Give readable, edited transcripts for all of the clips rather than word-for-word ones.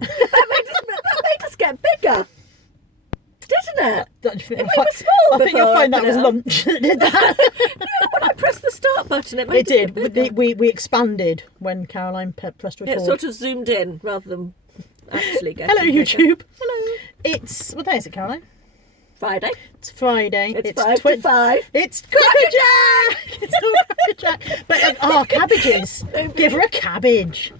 No! that made us get bigger. Didn't it? We were small I think you'll before find that I was put it lunch that did that. When I pressed the start button, it It made us did. get bigger. We expanded when Caroline pressed record. It sort of zoomed in rather than actually getting Hello, bigger. YouTube. Hello. It's... What day is it, Caroline? Friday. It's Friday. It's 5 to 5. It's Crackerjack! It's all Crackerjack. But, cabbages. Give her a cabbage.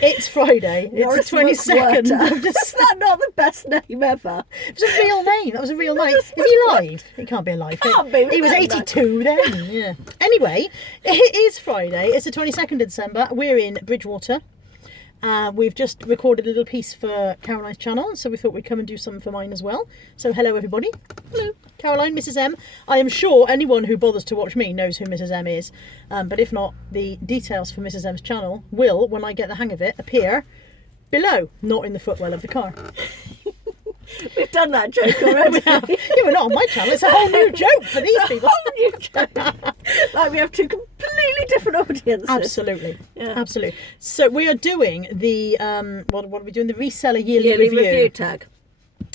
It's Friday. It's the 22nd. Is that not the best name ever? It was a real name. That was a real name. Is he alive? He can't be alive. Can't be. He was 82 then. Yeah. Anyway, it is Friday. It's the 22nd of December. We're in Bridgewater. We've just recorded a little piece for Caroline's channel, so we thought we'd come and do something for mine as well. So hello everybody. Hello. Caroline, Mrs. M. I am sure anyone who bothers to watch me knows who Mrs. M is. But if not, the details for Mrs. M's channel will, when I get the hang of it, appear below, not in the footwell of the car. We've done that joke already. Yeah, but not on my channel. It's a whole new joke for these It's people. a whole new joke. Like we have two completely different audiences. Absolutely. Yeah. Absolutely. So we are doing the, what are we doing? The Reseller Yearly review tag.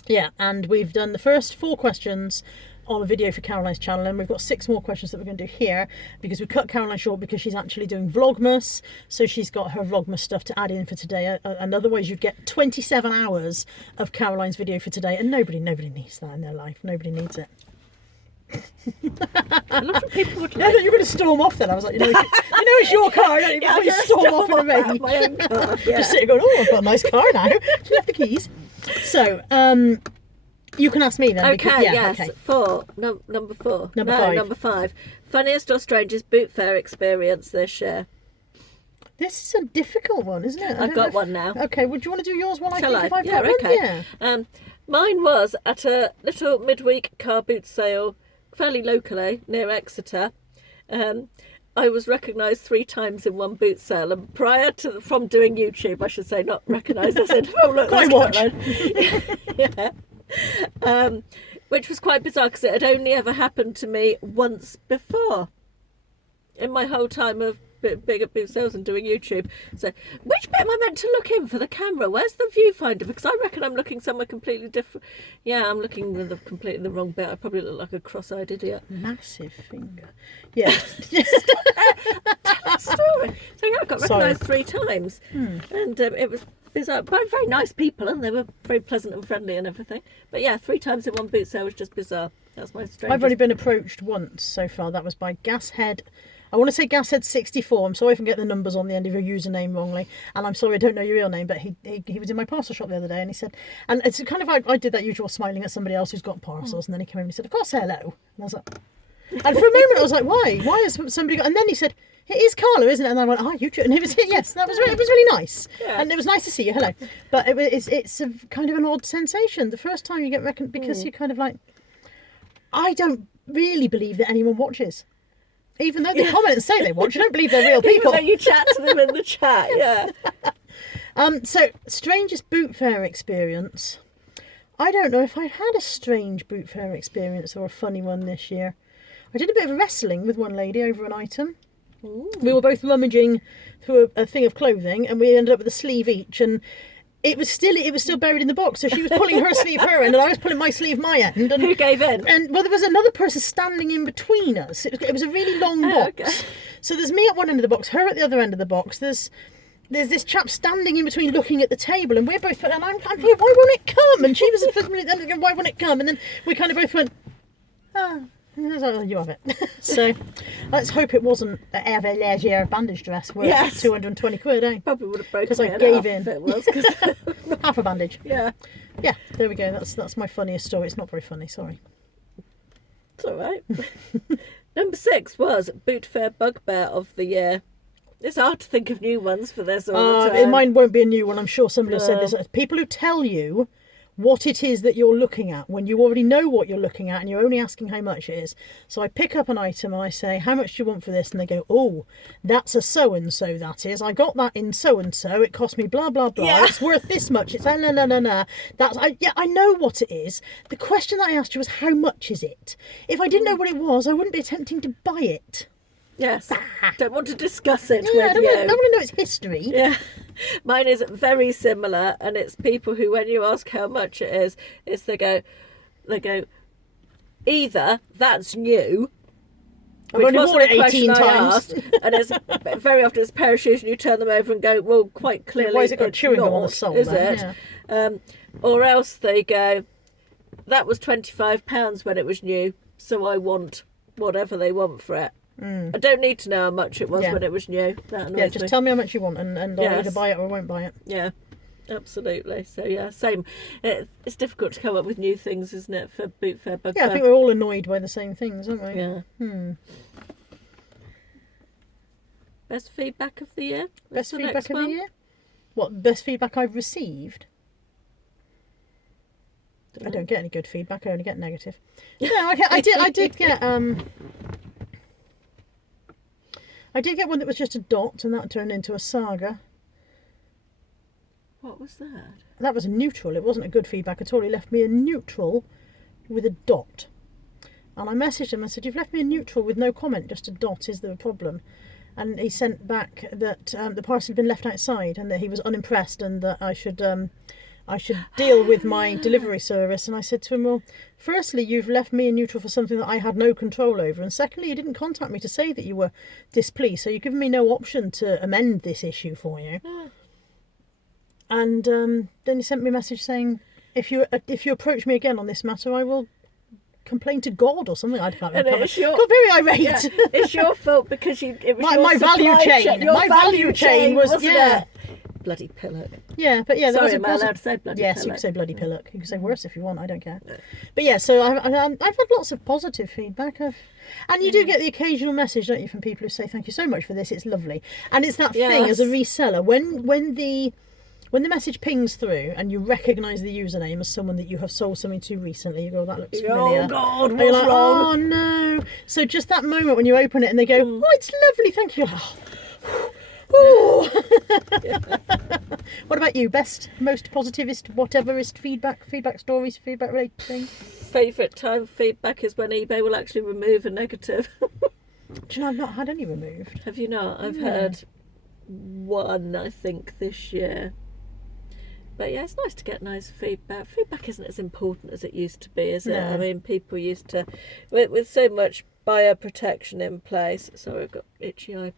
Yeah, and we've done the first 4 questions on a video for Caroline's channel, and we've got 6 more questions that we're going to do here because we cut Caroline short because she's actually doing Vlogmas, so she's got her Vlogmas stuff to add in for today, and otherwise you'd get 27 hours of Caroline's video for today, and nobody needs that in their life. Nobody needs it. A lot of people would Yeah, you're going to storm off then. I was like, it's your car, don't you? Yeah, Before you storm off in a out of rage. my own car. Yeah. Just sitting going, oh, I've got a nice car now. She left the keys. So, you can ask me then. Okay, because, yeah, yes. okay. Number 4. Number No, 5. Number 5. Funniest or strangest boot fair experience this year? This is a difficult one, isn't it? I've got one now. Okay, would you want to do yours while I Shall think I? if I've Yeah, got one? okay. Yeah. Mine was at a little midweek car boot sale, fairly locally, near Exeter. I was recognised 3 times in one boot sale, and from doing YouTube, I should say, not recognised. I said, "Oh look, I that's watch." Caroline. Yeah. Which was quite bizarre because it had only ever happened to me once before in my whole time of being at boot sales and doing YouTube. So, which bit am I meant to look in for the camera? Where's the viewfinder? Because I reckon I'm looking somewhere completely different. Yeah, I'm looking in completely the wrong bit. I probably look like a cross-eyed idiot. Massive finger. Yeah. Story. So yeah, I got Sorry. recognised 3 times, and it was bizarre. But very nice people, and they were very pleasant and friendly and everything. But yeah, 3 times in one boot sale was just bizarre. That's my strangest. I've only been approached once so far. That was by Gashead. I want to say Gashead64. I'm sorry if I get the numbers on the end of your username wrongly, and I'm sorry I don't know your real name. But he was in my parcel shop the other day, and he said, and it's kind of like I did that usual smiling at somebody else who's got parcels, and then he came over and he said, "Of course, hello." And I was like, and for a moment I was like, "Why? Why has somebody got?" And then he said, "It is Carla, isn't it?" And I went, "Oh, you." And he was, yes, that was it was really nice, and it was nice to see you. Hello, but it's a kind of an odd sensation the first time you get reckoned because you're kind of like, I don't really believe that anyone watches. Even though the comments say they watch, I don't believe they're real people. Even though you chat to them in the chat, yeah. So, strangest boot fair experience. I don't know if I had a strange boot fair experience or a funny one this year. I did a bit of wrestling with one lady over an item. Ooh. We were both rummaging through a thing of clothing, and we ended up with a sleeve each, and it was still buried in the box. So she was pulling her sleeve her end, and I was pulling my sleeve my end. And, who gave in? And well, there was another person standing in between us. It was a really long box. Okay. So there's me at one end of the box, her at the other end of the box. There's this chap standing in between looking at the table, and we're both, and I'm here, why won't it come? And she was going, why won't it come? And then we kind of both went, and I was like, oh, you have it. So let's hope it wasn't an Hervé Léger bandage dress worth 220 quid, eh? Probably would have broken because I it gave off in. if it was. Half a bandage. Yeah. Yeah, there we go. That's my funniest story. It's not very funny, sorry. It's all right. Number 6 was boot fair bugbear of the year. It's hard to think of new ones for this all the time. Mine won't be a new one. I'm sure somebody will say this. People who tell you what it is that you're looking at when you already know what you're looking at and you're only asking how much it is. So I pick up an item and I say, how much do you want for this? And they go, oh, that's a so-and-so, that is. I got that in so-and-so. It cost me blah, blah, blah. Yeah. It's worth this much. It's no. I know what it is. The question that I asked you was, how much is it? If I didn't know what it was, I wouldn't be attempting to buy it. Yes. Don't want to discuss it Yeah, I with don't you. want to know its history. Yeah. Mine is very similar, and it's people who, when you ask how much it is they go, either that's new, I've which only wasn't worn it a question 18 I times. asked, and it's very often it's a pair of shoes, and you turn them over and go, well, quite clearly, Why has it got it's chewing gum not, on the sole is then? it? Or else they go, that was £25 when it was new, so I want whatever they want for it. I don't need to know how much it was Yeah. when it was new. That annoys Yeah, just me. tell me how much you want, and I'll Yes. either buy it or I won't buy it. Yeah, absolutely. So yeah, same. It's difficult to come up with new things, isn't it, for boot fair bugbear? Yeah, I think we're all annoyed by the same things, aren't we? Yeah. Best feedback of the year? Best What's the feedback next of one? the year? What, best feedback I've received? I don't get any good feedback. I only get negative. No, I did get one that was just a dot, and that turned into a saga. What was that? That was a neutral. It wasn't a good feedback at all. He left me a neutral with a dot. And I messaged him and said, you've left me a neutral with no comment, just a dot. Is there a problem? And he sent back that the parcel had been left outside and that he was unimpressed and that I should deal with my delivery service. And I said to him, well, firstly, you've left me a neutral for something that I had no control over. And secondly, you didn't contact me to say that you were displeased. So you've given me no option to amend this issue for you. And then he sent me a message saying, if you approach me again on this matter, I will complain to God or something. I can't remember. Got very irate. Yeah, it's your fault because it was my your value supply chain. Your My value chain was wasn't yeah. it? Bloody pillock. Yeah, but yeah, there Sorry, was am I allowed to say bloody yes, pillock? you can say bloody pillock. You can say worse if you want. I don't care. But yeah, so I've had lots of positive feedback. And you do get the occasional message, don't you, from people who say thank you so much for this. It's lovely, and it's that thing as a reseller when the message pings through and you recognise the username as someone that you have sold something to recently, you go, that looks familiar. Oh God, And you're what's like, wrong? oh no. So just that moment when you open it and they go, oh, it's lovely, thank you. Oh. What about you? Best, most positivist, whateverist feedback stories, feedback related things? Favourite time feedback is when eBay will actually remove a negative. Do you know, I've not had any removed. Have you not? I've had one, I think, this year. But yeah, it's nice to get nice feedback. Feedback isn't as important as it used to be, is it? No. I mean, people used to, with so much buyer protection in place. Sorry, I've got itchy eye.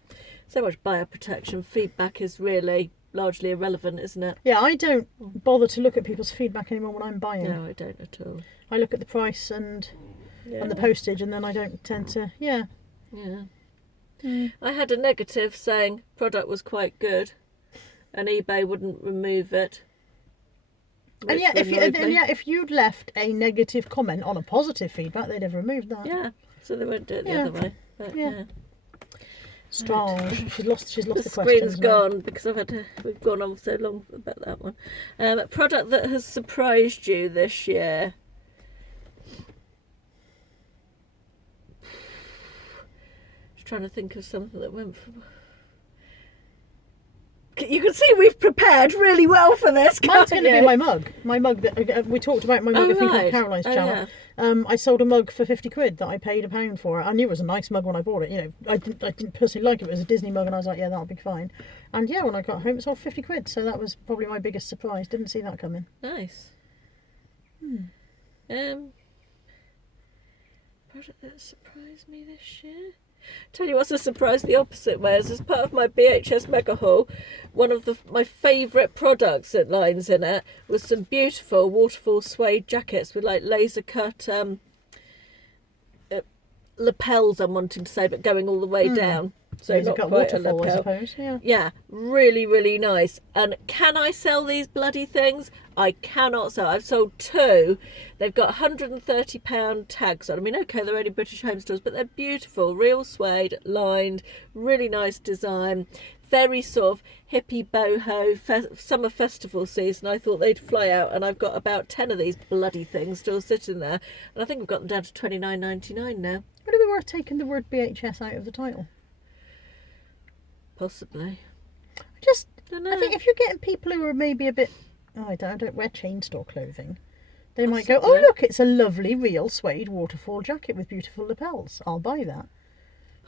So much buyer protection. Feedback is really largely irrelevant, isn't it? Yeah, I don't bother to look at people's feedback anymore when I'm buying. No, I don't at all. I look at the price and the postage, and then I don't tend to. Yeah. I had a negative saying product was quite good, and eBay wouldn't remove it. And yet, if you'd left a negative comment on a positive feedback, they'd have removed that. Yeah, so they won't do it the other way. But, Yeah. Strong. She's lost The the questions. screen's now. gone because we've gone on so long about that one. A product that has surprised you this year. Just trying to think of something that went from. You can see we've prepared really well for this. Mine's can't going to be you? my mug. My mug that we talked about. My mug, I think, on right. Caroline's channel. Yeah. I sold a mug for £50 that I paid £1 for. I knew it was a nice mug when I bought it. You know, I didn't personally like it. It was a Disney mug, and I was like, yeah, that'll be fine. And yeah, when I got home, it sold £50. So that was probably my biggest surprise. Didn't see that coming. Nice. Product that surprised me this year. Tell you what's a surprise the opposite way is as part of my BHS mega haul, one of my favourite products that lines in it was some beautiful waterfall suede jackets with like laser cut lapels, I'm wanting to say, but going all the way down. So Laser not cut quite a waterfall, I lapel. suppose. Yeah. Yeah, really, really nice. And can I sell these bloody things? I cannot sell. I've sold two. They've got £130 tags on. I mean, okay, they're only British home stores, but they're beautiful. Real suede, lined, really nice design. Very sort of hippie boho summer festival season. I thought they'd fly out, and I've got about 10 of these bloody things still sitting there. And I think I've got them down to $29.99 now. Would it be worth taking the word BHS out of the title? Possibly. I think if you're getting people who are maybe a bit, I don't wear chain store clothing, they might go, oh look, it's a lovely real suede waterfall jacket with beautiful lapels. I'll buy that.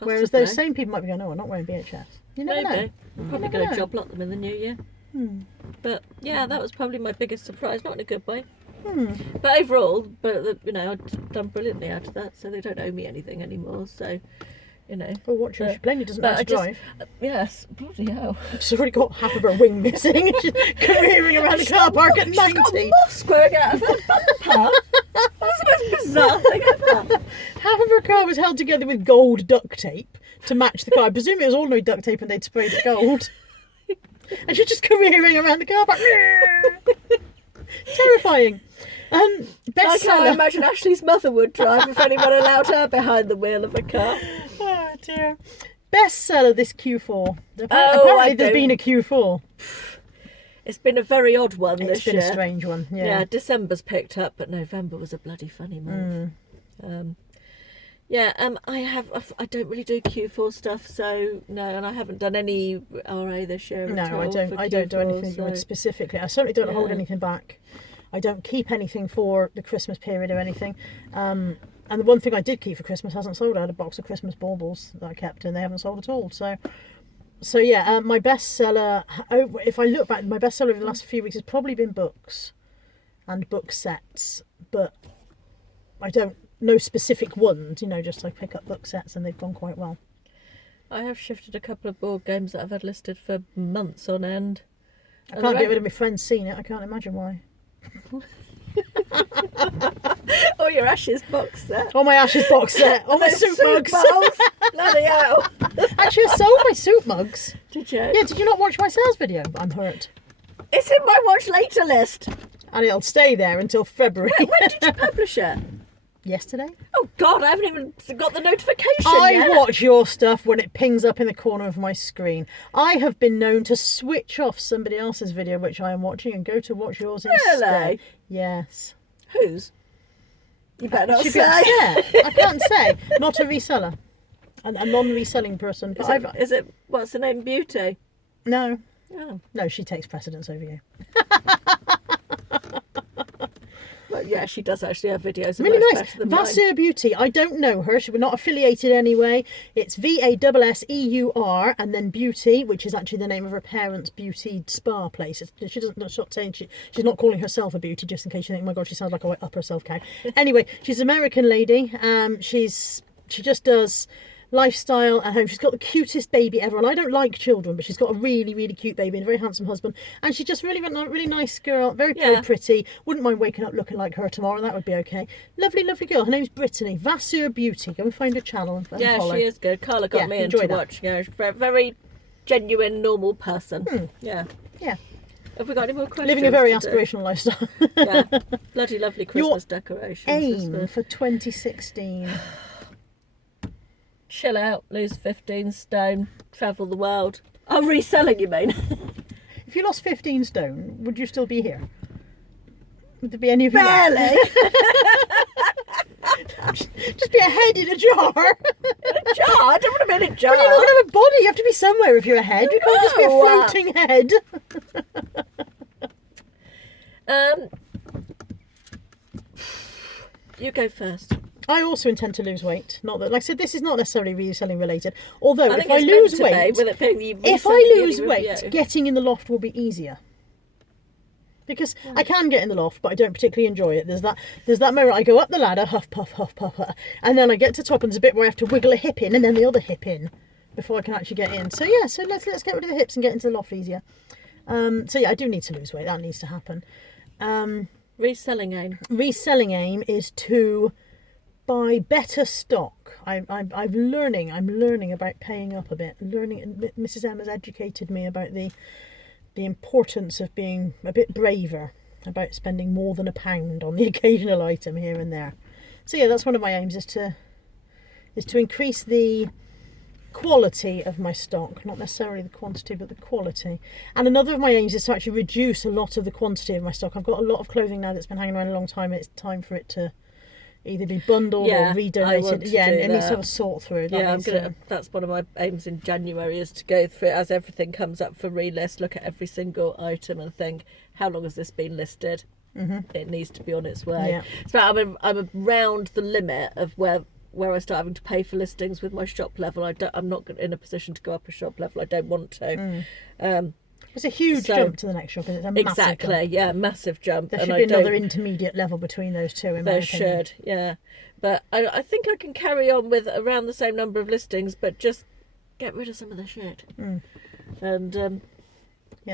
Whereas those same people might be going, "Oh, I'm not wearing BHS." You never know. Maybe. I'm probably going to job lot them in the new year. But yeah, that was probably my biggest surprise, not in a good way. But overall, I've done brilliantly out of that, so they don't owe me anything anymore. So, Oh, watch her. She plainly doesn't know how to drive. Yes, bloody hell. She's already got half of her wing missing. She's careering around the car park at 90. She's got moss growing out of her bumper. That's the most bizarre thing ever. Half of her car was held together with gold duct tape to match the car. I presume it was ordinary duct tape and they'd sprayed it gold. And she's just careering around the car park. Terrifying. Like how I imagine Ashley's mother would drive if anyone allowed her behind the wheel of a car. Oh dear. Bestseller this Q4. Apparently there's been a Q4. It's been a very odd one this year. It's been a strange one, Yeah, December's picked up, but November was a bloody funny month. I don't really do Q4 stuff, so no, and I haven't done any RA this year. No, I don't do anything specifically. I certainly don't hold anything back. I don't keep anything for the Christmas period or anything. And the one thing I did keep for Christmas hasn't sold. I had a box of Christmas baubles that I kept and they haven't sold at all. So yeah, my bestseller, if I look back, my bestseller over the last few weeks has probably been books and book sets. But I don't know specific ones, just I pick up book sets and they've gone quite well. I have shifted a couple of board games that I've had listed for months on end. I can't get rid of my friends seeing it. I can't imagine why. Or your Ashes box set. Oh, my Ashes box set. Oh, my soup mugs. Bloody hell. Actually, I sold my soup mugs. Did you? Yeah, did you not watch my sales video? I'm hurt. It's in my watch later list. And it'll stay there until February. When did you publish it? Yesterday. Oh God, I haven't even got the notification I watch your stuff when it pings up in the corner of my screen. I have been known to switch off somebody else's video which I am watching and go to watch yours instead. Really? Yes. Whose? You better not She'd say. be upset. I can't say. Not a reseller. A non-reselling person. But Is it, what's the name, Beauty? No. Oh. No, she takes precedence over you. Well, yeah, she does actually have videos. Really nice. Vasseur Beauty. I don't know her. We're not affiliated anyway. It's VASSEUR and then Beauty, which is actually the name of her parents' beauty spa place. She doesn't. Not saying she's not calling herself a beauty, just in case you think, oh my God, she sounds like a white upper self cow. Anyway, she's an American lady. She just does lifestyle at home. She's got the cutest baby ever, and I don't like children, but she's got a really, really cute baby and a very handsome husband, and she's just really nice girl, very pretty. Wouldn't mind waking up looking like her tomorrow, that would be okay. Lovely girl. Her name's Brittany. Vasseur Beauty. Go and find her channel and follow. She is good. Carla got me into watch. Yeah, she's a very genuine, normal person. Yeah. Have we got any more questions? Living a very aspirational lifestyle. Yeah. Bloody lovely Christmas decorations. Aim for 2016. Chill out, lose 15 stone, travel the world. Oh, reselling, you mean? If you lost 15 stone, would you still be here? Would there be any of you Barely. Just be a head in a jar. In a jar? I don't want to be in a jar. Well, you're not going to have a body. You have to be somewhere if you're a head. You can't just be a floating head. You go first. I also intend to lose weight. Not that, like I said, this is not necessarily reselling related. Although, if I lose weight, getting in the loft will be easier. Because I can get in the loft, but I don't particularly enjoy it. There's that moment I go up the ladder, huff, puff, and then I get to top, and there's a bit where I have to wiggle a hip in and then the other hip in before I can actually get in. So yeah, let's get rid of the hips and get into the loft easier. So yeah, I do need to lose weight. That needs to happen. Reselling aim. Reselling aim is to buy better stock. I'm learning about paying up a bit. Mrs. M has educated me about the importance of being a bit braver about spending more than £1 on the occasional item here and there. So yeah, that's one of my aims, is to increase the quality of my stock, not necessarily the quantity, but the quality. And another of my aims is to actually reduce a lot of the quantity of my stock. I've got a lot of clothing now that's been hanging around a long time. It's time for it to either be bundled or redonated. It needs to have a sort through. That's one of my aims in January, is to go through it as everything comes up for relist, look at every single item and think, how long has this been listed? It needs to be on its way. So I'm around the limit of where where I start having to pay for listings with my shop level. I'm not in a position to go up a shop level. I don't want to. It's a huge jump to the next shop, isn't it? It's a massive exactly, jump. yeah, massive jump. There should be another intermediate level between those two, in my opinion. There should, yeah. But I think I can carry on with around the same number of listings, but just get rid of some of the shit. And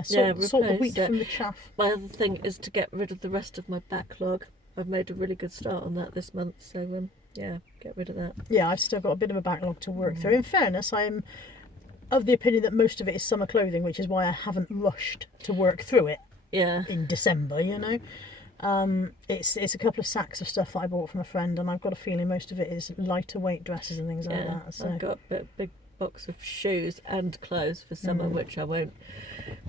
sort the wheat from the chaff. My other thing is to get rid of the rest of my backlog. I've made a really good start on that this month, so get rid of that. Yeah, I've still got a bit of a backlog to work through. In fairness, I'm of the opinion that most of it is summer clothing, which is why I haven't rushed to work through it. Yeah. In December, you know. It's a couple of sacks of stuff that I bought from a friend, and I've got a feeling most of it is lighter weight dresses and things like that. So I've got a big box of shoes and clothes for summer, which I won't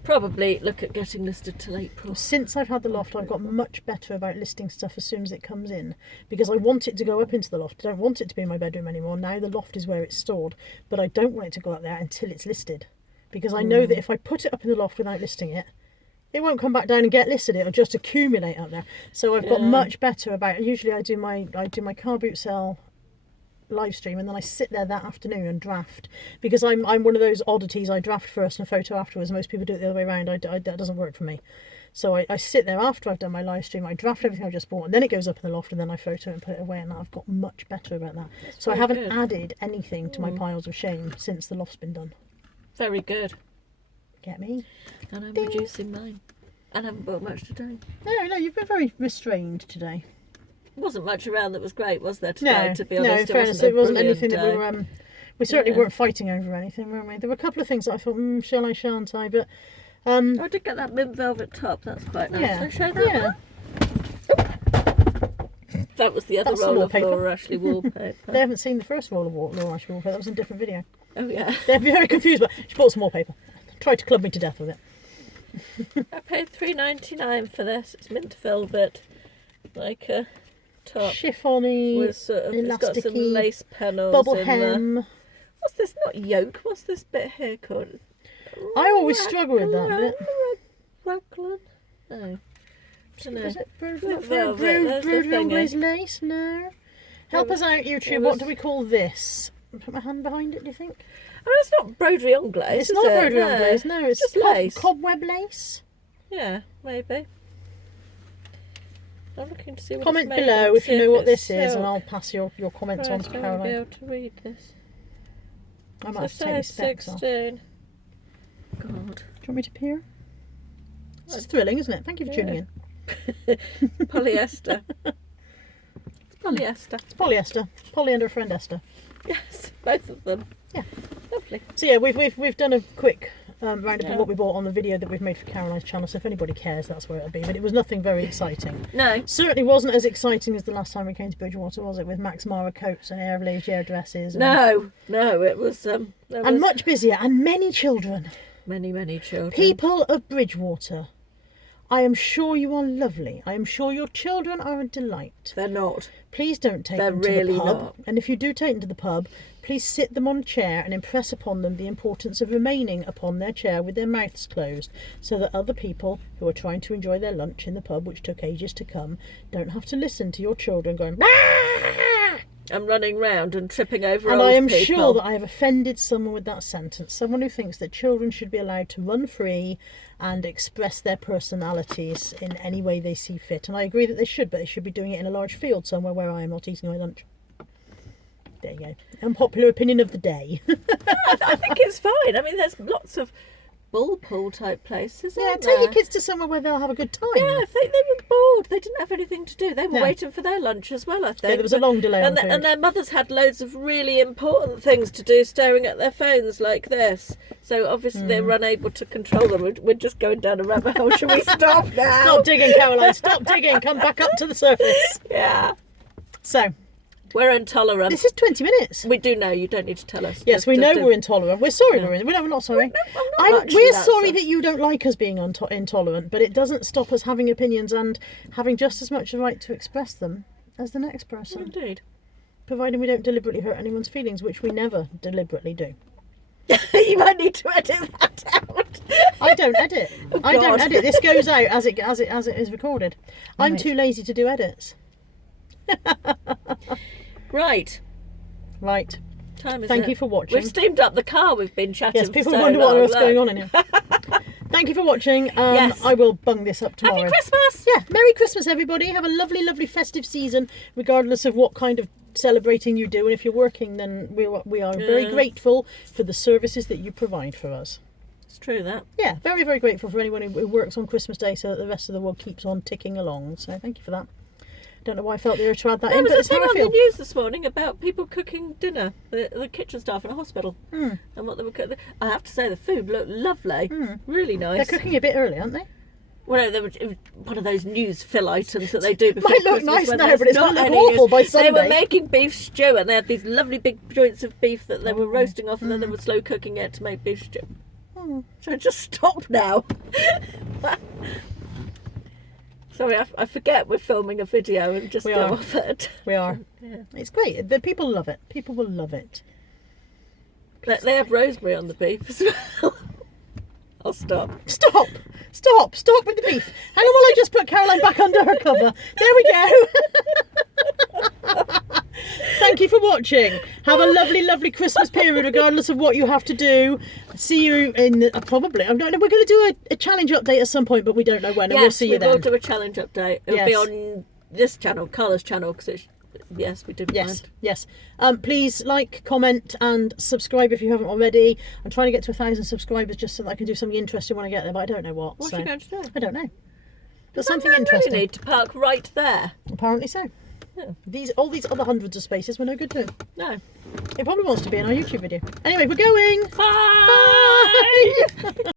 probably look at getting listed till April. Since I've had the loft, I've got much better about listing stuff as soon as it comes in, because I want it to go up into the loft. I don't want it to be in my bedroom anymore. Now the loft is where it's stored, but I don't want it to go up there until it's listed, because I know that if I put it up in the loft without listing it, it won't come back down and get listed. It'll just accumulate up there. So I've got much better about. Usually I do my car boot sale live stream, and then I sit there that afternoon and draft, because I'm one of those oddities. I draft first and a photo afterwards. Most people do it the other way around. That doesn't work for me. So I sit there after I've done my live stream. I draft everything I just bought, and then it goes up in the loft, and then I photo and put it away. And I've got much better about that. So I haven't added anything to my piles of shame since the loft's been done. Very good. Get me? And I'm reducing mine. And I haven't bought much today. No, you've been very restrained today. Wasn't much around that was great, was there, today, to be honest? No, in fairness, it wasn't anything that day. we were... we certainly weren't fighting over anything, were we? There were a couple of things that I thought, shall I, shan't I? But... I did get that mint velvet top, that's quite nice. Yeah. Can I show that one? That was the other roll of Laura Ashley wallpaper. They haven't seen the first roll of Laura Ashley wallpaper. That was in a different video. Oh, yeah. They're very confused, but she bought some wallpaper. Tried to club me to death with it. I paid $3.99 for this. It's mint velvet, like a top. Chiffony, with sort of, it's got some lace panels. Bubble in hem. there. What's this? Not yoke. What's this bit here called? I always struggle with that bit. Raglan? No. Is it velvet? Brood Rumbley's lace? No. Help us out, YouTube. What do we call this? Put my hand behind it, do you think? Oh, it's not broderie anglaise. It's not broderie anglaise, no. It's just lace. Cobweb lace. Yeah, maybe. I'm looking to see what Comment it's made below of, if you know what this silk. is, and I'll pass your comments on to I'll be Caroline. able to read this. I might have to take my specs off. 16. God. Do you want me to peer? This is thrilling, isn't it? Thank you for tuning in. Polyester. It's polyester. It's polyester. Polly and her friend Esther. Yes, both of them. Yeah. Lovely. So yeah, we've done a quick roundup of what we bought on the video that we've made for Caroline's channel. So if anybody cares, that's where it'll be. But it was nothing very exciting. No. Certainly wasn't as exciting as the last time we came to Bridgewater, was it? With Max Mara coats and Air Leger dresses. And, No, it was and much busier, and many children. Many children. People of Bridgewater, I am sure you are lovely. I am sure your children are a delight. They're not. Please don't take them to the pub. Not. And if you do take them to the pub, please sit them on a chair and impress upon them the importance of remaining upon their chair with their mouths closed, so that other people who are trying to enjoy their lunch in the pub, which took ages to come, don't have to listen to your children going bah! And running round and tripping over and old I am people. sure that I have offended someone with that sentence. Someone who thinks that children should be allowed to run free and express their personalities in any way they see fit. And I agree that they should, but they should be doing it in a large field somewhere where I am not eating my lunch. There you go. Unpopular opinion of the day. I think it's fine. I mean, there's lots of bull pool type places. Yeah, take your kids to somewhere where they'll have a good time. Yeah, if they were bored. They didn't have anything to do. They were No. waiting for their lunch as well, I think. Yeah, there was a long delay on food. And their mothers had loads of really important things to do, staring at their phones like this. So obviously they were unable to control them. We're just going down a rabbit hole. Shall we stop now? Stop digging, Caroline. Stop digging. Come back up to the surface. Yeah. So, we're intolerant. this is 20 minutes. We do know. You don't need to tell us. Yes, we know we're intolerant. We're sorry we're not sorry. We're sorry that you don't like us being intolerant, but it doesn't stop us having opinions and having just as much a right to express them as the next person. Indeed. Providing we don't deliberately hurt anyone's feelings, which we never deliberately do. You might need to edit that out. I don't edit. Oh, I don't God. edit. This goes out as it is recorded. I'm Right. too lazy to do edits. Right. Right. Time is Thank it? you for watching. We've steamed up the car. We've been chatting. Yes, people for so wonder long. what else Look. going on in here. Thank you for watching. Yes. I will bung this up tomorrow. Happy Christmas! Yeah, Merry Christmas, everybody. Have a lovely, lovely festive season, regardless of what kind of celebrating you do. And if you're working, then we are very grateful for the services that you provide for us. It's true that. Yeah, very, very grateful for anyone who works on Christmas Day so that the rest of the world keeps on ticking along. So thank you for that. Don't know why I felt the urge to add that There in, was but a it's thing how I on feel. the news this morning about people cooking dinner, the kitchen staff in a hospital, and what they were cooking. I have to say, the food looked lovely, really nice. They're cooking a bit early, aren't they? Well, no, it was one of those news fill items that they do before Might look Christmas nice when now, there's but it's not going to look any awful news. by They Sunday. were making beef stew, and they had these lovely big joints of beef that they were roasting off, and then they were slow cooking it to make beef stew. Should I just stop now? Sorry, I forget we're filming a video and just go off it. We are. Yeah. It's great. The people love it. People will love it. They had rosemary on the beef as well. I'll stop. Stop with the beef. Hang on while I just put Caroline back under her cover. There we go. Thank you for watching. Have a lovely, lovely Christmas period, regardless of what you have to do. See you in probably. I don't know. We're going to do a challenge update at some point, but we don't know when. And we'll see you then. We'll do a challenge update. It'll be on this channel, Carla's channel, because yes, we did. Yes. Please like, comment, and subscribe if you haven't already. I'm trying to get to 1,000 subscribers just so that I can do something interesting when I get there, but I don't know what. What are you going to do? I don't know. But Does something that man interesting. really need to park right there? Apparently so. Yeah. All these other hundreds of spaces were no good to him. No. He probably wants to be in our YouTube video. Anyway, we're going. Bye. Bye.